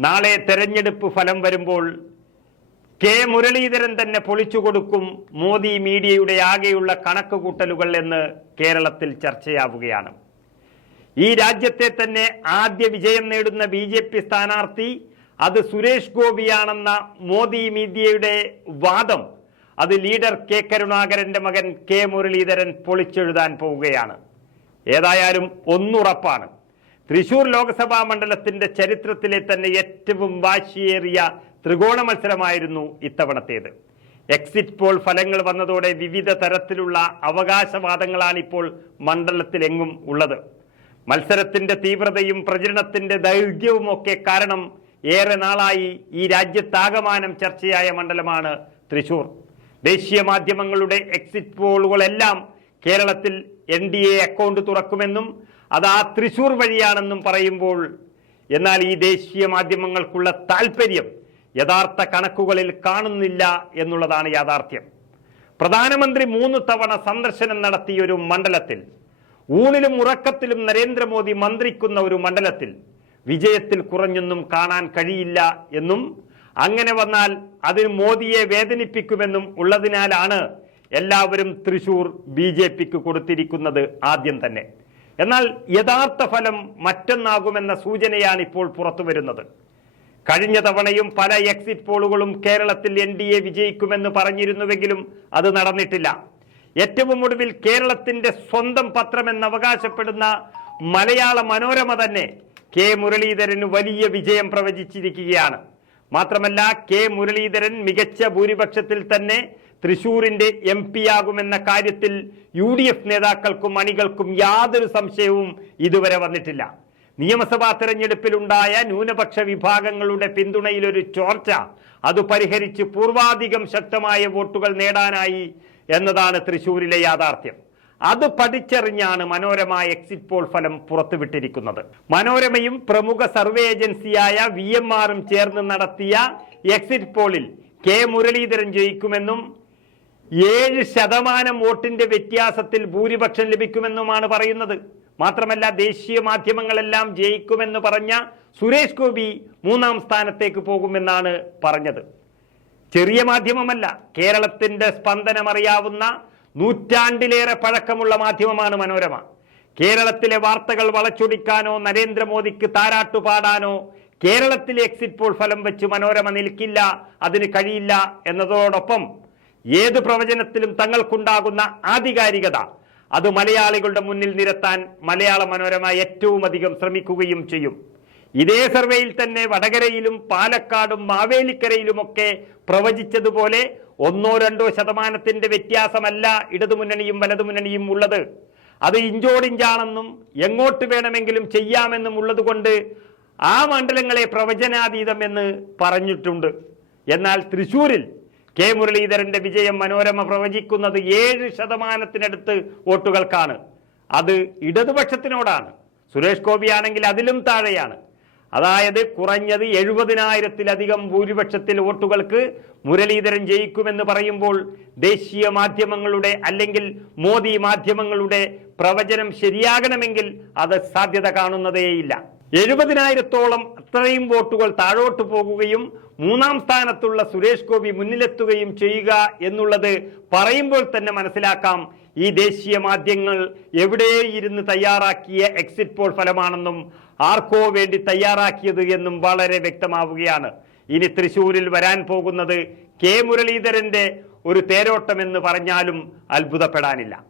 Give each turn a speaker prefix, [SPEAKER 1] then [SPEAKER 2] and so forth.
[SPEAKER 1] നാളെ തെരഞ്ഞെടുപ്പ് ഫലം വരുമ്പോൾ കെ മുരളീധരൻ തന്നെ പൊളിച്ചു കൊടുക്കും മോദി മീഡിയയുടെ ആകെയുള്ള കണക്ക് കൂട്ടലുകൾ എന്ന് കേരളത്തിൽ ചർച്ചയാവുകയാണ്. ഈ രാജ്യത്തെ തന്നെ ആദ്യ വിജയം നേടുന്ന ബി ജെ പി സ്ഥാനാർത്ഥി അത് സുരേഷ് ഗോപിയാണെന്ന മോദി മീഡിയയുടെ വാദം. അത് ലീഡർ കെ കരുണാകരന്റെ മകൻ കെ മുരളീധരൻ പൊളിച്ചെഴുതാൻ പോവുകയാണ്. ഏതായാലും ഒന്നുറപ്പാണ്. തൃശൂർ ലോക്സഭാ മണ്ഡലത്തിന്റെ ചരിത്രത്തിലെ തന്നെ ഏറ്റവും വാശിയേറിയ ത്രികോണ മത്സരമായിരുന്നു ഇത്തവണത്തേത്. എക്സിറ്റ് പോൾ ഫലങ്ങൾ വന്നതോടെ വിവിധ തരത്തിലുള്ള അവകാശവാദങ്ങളാണ് ഇപ്പോൾ മണ്ഡലത്തിലെങ്ങും ഉള്ളത്. മത്സരത്തിന്റെ തീവ്രതയും പ്രചരണത്തിന്റെ ദൈർഘ്യവും ഒക്കെ കാരണം ഏറെ നാളായി ഈ രാജ്യത്താകമാനം ചർച്ചയായ മണ്ഡലമാണ് തൃശൂർ. ദേശീയ മാധ്യമങ്ങളുടെ എക്സിറ്റ് പോളുകളെല്ലാം കേരളത്തിൽ എൻ ഡി എ അക്കൗണ്ട് തുറക്കുമെന്നും അത് ആ തൃശൂർ വഴിയാണെന്നും പറയുമ്പോൾ എന്നാൽ ഈ ദേശീയ മാധ്യമങ്ങൾക്കുള്ള താല്പര്യം യഥാർത്ഥ കണക്കുകളിൽ കാണുന്നില്ല എന്നുള്ളതാണ് യാഥാർത്ഥ്യം. പ്രധാനമന്ത്രി മൂന്ന് തവണ സന്ദർശനം നടത്തിയ ഒരു മണ്ഡലത്തിൽ ഊണിലും ഉറക്കത്തിലും നരേന്ദ്രമോദി മന്ത്രിക്കുന്ന ഒരു മണ്ഡലത്തിൽ വിജയത്തിൽ കുറഞ്ഞൊന്നും കാണാൻ കഴിയില്ല എന്നും അങ്ങനെ വന്നാൽ അതിന് മോദിയെ വേദനിപ്പിക്കുമെന്നും ഉള്ളതിനാലാണ് എല്ലാവരും തൃശൂർ ബി ജെ പിക്ക് കൊടുത്തിരിക്കുന്നത് ആദ്യം തന്നെ. എന്നാൽ യഥാർത്ഥ ഫലം മറ്റൊന്നാകുമെന്ന സൂചനയാണ് ഇപ്പോൾ പുറത്തു വരുന്നത് കഴിഞ്ഞ തവണയും പല എക്സിറ്റ് പോളുകളും കേരളത്തിൽ എൻ ഡി എ വിജയിക്കുമെന്ന് പറഞ്ഞിരുന്നുവെങ്കിലും അത് നടന്നിട്ടില്ല. ഏറ്റവും ഒടുവിൽ കേരളത്തിന്റെ സ്വന്തം പത്രമെന്ന് അവകാശപ്പെടുന്ന മലയാള മനോരമ തന്നെ കെ മുരളീധരന് വലിയ വിജയം പ്രവചിച്ചിരിക്കുകയാണ്. മാത്രമല്ല കെ മുരളീധരൻ മികച്ച ഭൂരിപക്ഷത്തിൽ തന്നെ തൃശൂരിന്റെ എം പി ആകുമെന്ന കാര്യത്തിൽ യു ഡി എഫ് നേതാക്കൾക്കും അണികൾക്കും യാതൊരു സംശയവും ഇതുവരെ വന്നിട്ടില്ല. നിയമസഭാ തെരഞ്ഞെടുപ്പിലുണ്ടായ ന്യൂനപക്ഷ വിഭാഗങ്ങളുടെ പിന്തുണയിലൊരു ചോർച്ച അത് പരിഹരിച്ച് പൂർവാധികം ശക്തമായ വോട്ടുകൾ നേടാനായി എന്നതാണ് തൃശൂരിലെ യാഥാർത്ഥ്യം. അത് പഠിച്ചറിഞ്ഞാണ് മനോരമ എക്സിറ്റ് പോൾ ഫലം പുറത്തുവിട്ടിരിക്കുന്നത്. മനോരമയും പ്രമുഖ സർവേ ഏജൻസിയായ വി എം ആറും ചേർന്ന് നടത്തിയ എക്സിറ്റ് പോളിൽ കെ മുരളീധരൻ ജയിക്കുമെന്നും ഏഴ് ശതമാനം വോട്ടിന്റെ വ്യത്യാസത്തിൽ ഭൂരിപക്ഷം ലഭിക്കുമെന്നുമാണ് പറയുന്നത്. മാത്രമല്ല ദേശീയ മാധ്യമങ്ങളെല്ലാം ജയിക്കുമെന്ന് പറഞ്ഞ സുരേഷ് ഗോപി മൂന്നാം സ്ഥാനത്തേക്ക് പോകുമെന്നാണ് പറഞ്ഞത്. ചെറിയ മാധ്യമമല്ല കേരളത്തിന്റെ സ്പന്ദനമറിയാവുന്ന നൂറ്റാണ്ടിലേറെ പഴക്കമുള്ള മാധ്യമമാണ് മനോരമ. കേരളത്തിലെ വാർത്തകൾ വളച്ചൊടിക്കാനോ നരേന്ദ്രമോദിക്ക് താരാട്ടുപാടാനോ കേരളത്തിലെ എക്സിറ്റ് പോൾ ഫലം വെച്ച് മനോരമ നിൽക്കില്ല അതിന് കഴിയില്ല എന്നതോടൊപ്പം ഏത് പ്രവചനത്തിലും തങ്ങൾക്കുണ്ടാകുന്ന ആധികാരികത അത് മലയാളികളുടെ മുന്നിൽ നിരത്താൻ മലയാള മനോരമ ഏറ്റവും അധികം ശ്രമിക്കുകയും ചെയ്യും. ഇതേ സർവേയിൽ തന്നെ വടകരയിലും പാലക്കാടും മാവേലിക്കരയിലുമൊക്കെ പ്രവചിച്ചതുപോലെ ഒന്നോ രണ്ടോ ശതമാനത്തിന്റെ വ്യത്യാസമല്ല ഇടതുമുന്നണിയും വലതുമുന്നണിയും ഉള്ളത്. അത് ഇഞ്ചോടിഞ്ചാണെന്നും എങ്ങോട്ട് വേണമെങ്കിലും ചെയ്യാമെന്നും ഉള്ളതുകൊണ്ട് ആ മണ്ഡലങ്ങളെ പ്രവചനാതീതം എന്ന് പറഞ്ഞിട്ടുണ്ട്. എന്നാൽ തൃശൂരിൽ കെ മുരളീധരന്റെ വിജയം മനോരമ പ്രവചിക്കുന്നത് ഏഴ് ശതമാനത്തിനടുത്ത് വോട്ടുകൾക്കാണ്. അത് ഇടതുപക്ഷത്തിനോടാണ്. സുരേഷ് ഗോപി ആണെങ്കിൽ അതിലും താഴെയാണ്. അതായത് കുറഞ്ഞത് എഴുപതിനായിരത്തിലധികം ഭൂരിപക്ഷത്തിൽ വോട്ടുകൾക്ക് മുരളീധരൻ ജയിക്കുമെന്ന് പറയുമ്പോൾ ദേശീയ മാധ്യമങ്ങളുടെ അല്ലെങ്കിൽ മോദി മാധ്യമങ്ങളുടെ പ്രവചനം ശരിയാകണമെങ്കിൽ അത് സാധ്യത കാണുന്നതേയില്ല. എഴുപതിനായിരത്തോളം അത്രയും വോട്ടുകൾ താഴോട്ട് പോകുകയും മൂന്നാം സ്ഥാനത്തുള്ള സുരേഷ് ഗോപി മുന്നിലെത്തുകയും ചെയ്യുക എന്നുള്ളത് പറയുമ്പോൾ തന്നെ മനസ്സിലാക്കാം ഈ ദേശീയ മാധ്യമങ്ങൾ എവിടെ ഇരുന്ന് തയ്യാറാക്കിയ എക്സിറ്റ് പോൾ ഫലമാണെന്നും ആർക്കോ വേണ്ടി തയ്യാറാക്കിയത് എന്നും വളരെ വ്യക്തമാവുകയാണ്. ഇനി തൃശൂരിൽ വരാൻ പോകുന്നത് കെ മുരളീധരന്റെ ഒരു തേരോട്ടമെന്ന് പറഞ്ഞാലും അത്ഭുതപ്പെടാനില്ല.